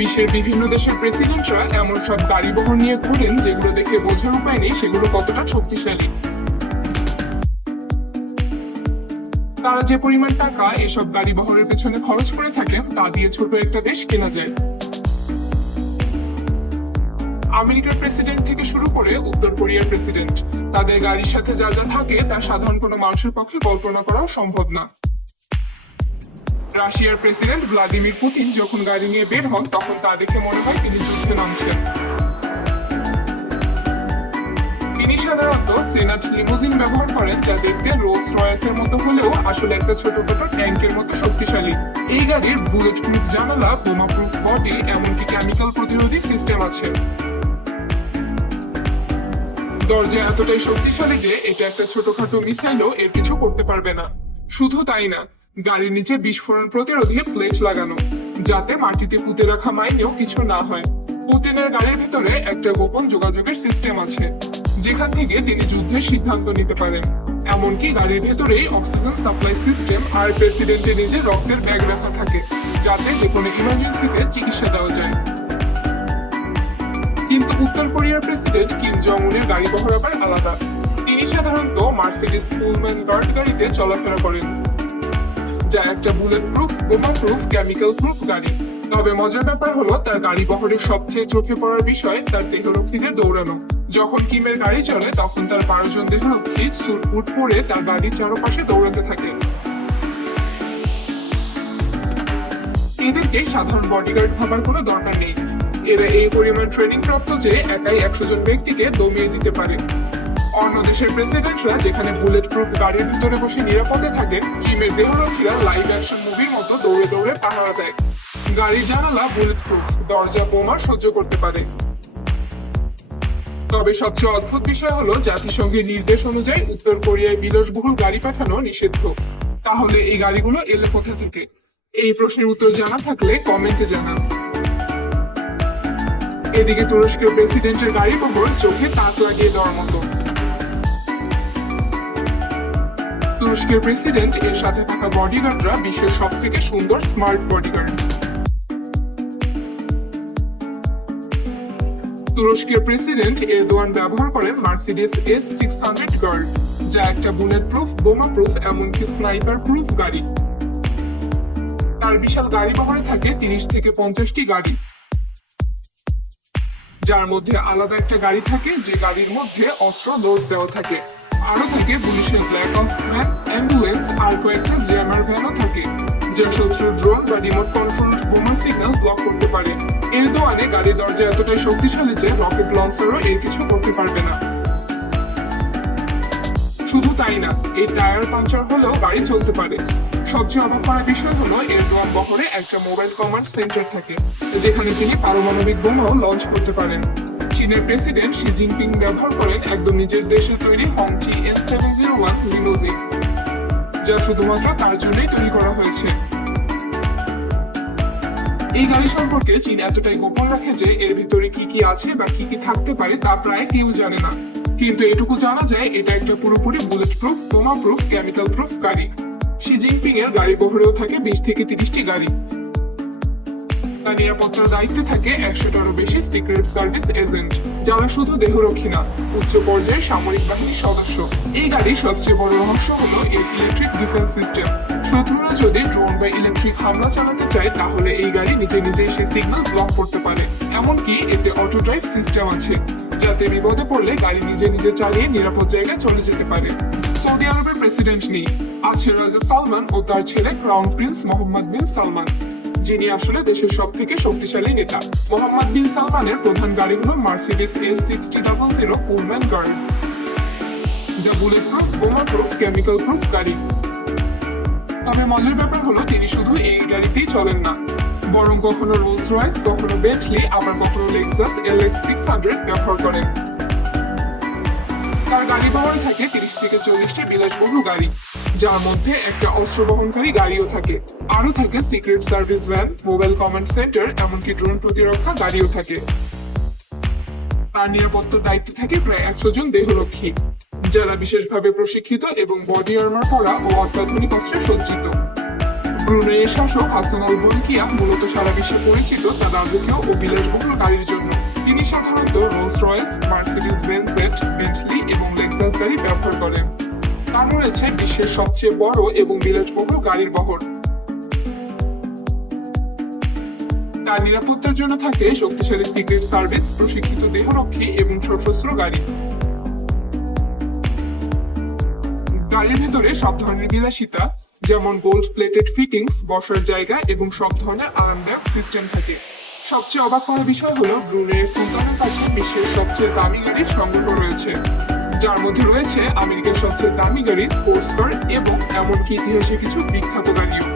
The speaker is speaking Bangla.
বিশ্বের বিভিন্ন দেশের প্রেসিডেন্টরা এমন সব গাড়ি বহর নিয়ে ঘোরেন যেগুলো দেখে বোঝার উপায় নেই সেগুলো কতটা শক্তিশালী। তারা যে পরিমাণ টাকা এসব গাড়ি বহরের পেছনে খরচ করে থাকে তা দিয়ে ছোট একটা দেশ কেনা যায়। আমেরিকার প্রেসিডেন্ট থেকে শুরু করে উত্তর কোরিয়ার প্রেসিডেন্ট তাদের গাড়ির সাথে যা যা থাকে, তা সাধারণ কোনো মানুষের পক্ষে কল্পনা করাও সম্ভব না। রাশিয়ার প্রেসিডেন্ট ভ্লাদিমির পুতিন যখন গাড়ি নিয়ে বের হন, তখন তা দেখে মনে হয় তিনি যুদ্ধে নামছেন তিনি সাধারণত সেনাট লিমুজিন ব্যবহার করেন, যা দেখতে রোলস রয়েসের মতো হলেও আসলে একটা ছোটখাটো ট্যাঙ্কের মতো শক্তিশালী। এই গাড়ির বুলেট প্রুফ জানালা, বোমা প্রুফ বডি এমনকি কেমিক্যাল প্রতিরোধী সিস্টেম আছে। দরজা এতটাই শক্তিশালী যে এটা একটা ছোটখাটো মিসাইলও এর কিছু করতে পারবে না। শুধু তাই না গাড়ির নিচে বিস্ফোরণ প্রতিরোধী প্লেট লাগানো, যাতে মাটিতে পুঁতে রাখা মাইনেও কিছু না হয়। পুতিনের গাড়ির ভেতরে একটা গোপন যোগাযোগের সিস্টেম আছে, যেখান থেকে তিনি যুদ্ধের সিদ্ধান্ত নিতে পারেন। এমনকি গাড়ির ভেতরেই অক্সিজেন সাপ্লাই সিস্টেম আর প্রেসিডেন্টের নিজের রক্তের ব্যাগ রাখা থাকে, যাতে যে কোনো ইমার্জেন্সিতে চিকিৎসা দেওয়া যায়। কিন্তু উত্তর কোরিয়ার প্রেসিডেন্ট কিম জং উনের গাড়ি বহর আবার আলাদা। তিনি সাধারণত মার্সিডিস পুলম্যান গার্ড গাড়িতে চলাফেরা করেন। যা একটা বুলেট প্রুফ বোমা প্রুফ কেমিক্যাল প্রুফ গাড়ি। তবে মজার ব্যাপার হলো, তার গাড়ি বহরের সবচেয়ে চোখে পড়ার বিষয় তার দেহরক্ষীদের দৌড়ানো। যখন কিমের গাড়ি চলে, তখন তার বারো জন দেহরক্ষী স্যুট বুট পরে তার গাড়ির চারপাশে দৌড়াতে থাকে। এদেরকে সাধারণ বডিগার্ড ভাবার কোনো দরকার নেই। এরা এই পরিমাণ ট্রেনিং প্রাপ্ত যে একাই একশো জন ব্যক্তিকে দমিয়ে দিতে পারে। অন্য দেশের প্রেসিডেন্টরা যেখানে বুলেট প্রুফ গাড়ির ভিতরে বসে নিরাপদে থাকে কিমের দেহরক্ষীরা লাইভ অ্যাকশন মুভির মতো দৌড়ে দৌড়ে পাহারা দেয়। গাড়ির জানালা বুলেট প্রুফ দরজা বোমা সহ্য করতে পারে। তবে সবচেয়ে অদ্ভুত বিষয় হলো, জাতিসংঘের নির্দেশ অনুযায়ী উত্তর কোরিয়ায় বিলাসবহুল গাড়ি পাঠানো নিষিদ্ধ। তাহলে এই গাড়িগুলো এলে কোথা থেকে? এই প্রশ্নের উত্তর জানা থাকলে কমেন্টে জানান। এদিকে তুরস্কের প্রেসিডেন্টের গাড়ি বহর চোখে তাক লাগিয়ে দেওয়ার মতো। তুরস্কের প্রেসিডেন্ট এর সাথে থাকা বডিগার্ডরা বিশ্বের সব থেকে সুন্দর স্মার্ট বডিগার্ড তুরস্কের প্রেসিডেন্ট এরদোয়ান ব্যবহার করেন Mercedes S six hundred guard, যা একটা বুলেট প্রুফ বোমা প্রুফ এমনকি স্নাইপার প্রুফ গাড়ি। তার বিশাল গাড়ি বহরে থাকে তিরিশ থেকে পঞ্চাশটি গাড়ি। যার মধ্যে আলাদা একটা গাড়ি থাকে যে গাড়ির মধ্যে অস্ত্র লোড দেওয়া থাকে। আরও থাকে পুলিশের ব্ল্যাক অপস ভ্যান অ্যাম্বুলেন্স আর কয়েকটা জ্যামার ভ্যানও থাকে, যা শত্রুর ড্রোন বা রিমোট কন্ট্রোল বোমার সিগন্যাল ব্লক করতে পারে। এর দোয়ানে গাড়ির দরজা এতটাই শক্তিশালী যে রকেট লঞ্চারও এর কিছু করতে পারবে না। শুধু তাই না, এই টায়ার পাঞ্চার হলেও গাড়ি চলতে পারে। সবচেয়ে অবাক করার বিষয় হলো, এর দোয়ান বহরে একটা মোবাইল কমান্ড সেন্টার থাকে, যেখানে তিনি পারমাণবিক বোমাও লঞ্চ করতে পারেন। চীনের প্রেসিডেন্ট শি জিনপিং ব্যবহার করেন একদম নিজের দেশে তৈরি Hongqi S seven zero one limousine যা শুধুমাত্র তার জন্যই তৈরি করা হয়েছে। এই গাড়ি সম্পর্কে চীন এতটাই গোপন রাখে যে এর ভিতরে কি কি আছে বা কি কি থাকতে পারে তা প্রায় কেউ জানে না। কিন্তু এটুকু জানা যায়, এটা একটা পুরোপুরি বুলেট প্রুফ বোমা প্রুফ কেমিক্যাল প্রুফ গাড়ি। শি জিনপিং এর গাড়ি বহরেও থাকে বিশ থেকে তিরিশটি গাড়ি। তার নিরাপত্তার দায়িত্বে থাকে একশোটারও বেশি সিক্রেট সার্ভিস এজেন্ট যারা শুধু দেহরক্ষী না, উচ্চ পর্যায়ের সামরিক বাহিনীর সদস্য। এই গাড়ির সবচেয়ে বড় রহস্য হলো এর ইলেকট্রিক ডিফেন্স সিস্টেম শত্রুরা যদি ড্রোন বা ইলেকট্রিক হামলা চালাতে চায়, তাহলে এই গাড়ি নিজে নিজেই সেই সিগন্যাল ব্লক করতে পারে। এমনকি এতে অটো ড্রাইভ সিস্টেম আছে, যাতে বিপদে পড়লে গাড়ি নিজে নিজে চালিয়ে নিরাপদ জায়গায় চলে যেতে পারে। সৌদি আরবের প্রেসিডেন্ট নেই। আছে রাজা সালমান ও তার ছেলে crown prince Mohammed bin Salman. যিনি আসলে দেশের সব থেকে শক্তিশালী নেতা। মোহাম্মদ বিন সালমানের প্রধান গাড়ি হলো Mercedes S sixty double zero Pullman guard যা বুলেট প্রুফ বোমা প্রুফ কেমিক্যাল প্রুফ গাড়ি। তবে মজার ব্যাপার হলো, তিনি শুধু এই গাড়িতেই চলেন না, বরং কখনো রোলস রয়েস কখনো বেন্টলি আবার কখনো Lexus L X six hundred ব্যবহার করেন। তার গাড়ি বহরে থাকে তিরিশ থেকে চল্লিশটি বিলাসবহুল গাড়ি। যার মধ্যে একটা অস্ত্র বহনকারী গাড়িও থাকে। আরও থাকে secret service van mobile command centre এমনকি ড্রোন প্রতিরক্ষা গাড়িও থাকে। তার নিরাপত্তার দায়িত্বে থাকে প্রায় একশো জন দেহরক্ষী, যারা বিশেষভাবে প্রশিক্ষিত এবং বডি আর্মার করা ও অত্যাধুনিক অস্ত্রে সজ্জিত। ব্রুনেইয়ের শাসক হাসান আল বলকিয়া মূলত সারা বিশ্বে পরিচিত তার রাজকীয় ও বিলাসবহুল গাড়ির জন্য। তিনি সাধারণত Rolls Royce Mercedes Benz Bentley এবং লেক্সাস গাড়ি ব্যবহার করেন। তার রয়েছে বিশ্বের সবচেয়ে বড় এবং বিলাসবহুল গাড়ির বহর। তার নিরাপত্তার জন্য থাকে শক্তিশালী সিক্রেট সার্ভিস, প্রশিক্ষিত দেহরক্ষী এবং সশস্ত্র গাড়ি। গাড়ির ভেতরে সব ধরনের বিলাসিতা, যেমন গোল্ড প্লেটেড ফিটিংস বসার জায়গা এবং সব ধরনের আরামদায়ক সিস্টেম থাকে। সবচেয়ে অবাক করার বিষয় হলো, ব্রুনের সুলতানের কাছে বিশ্বের সবচেয়ে দামি গাড়ির সংগ্রহ রয়েছে। যার মধ্যে রয়েছে আমেরিকার সবচেয়ে দামি গাড়ি স্পোর্টস কার এবং এমনকি ইতিহাসে কিছু বিখ্যাত গাড়িও।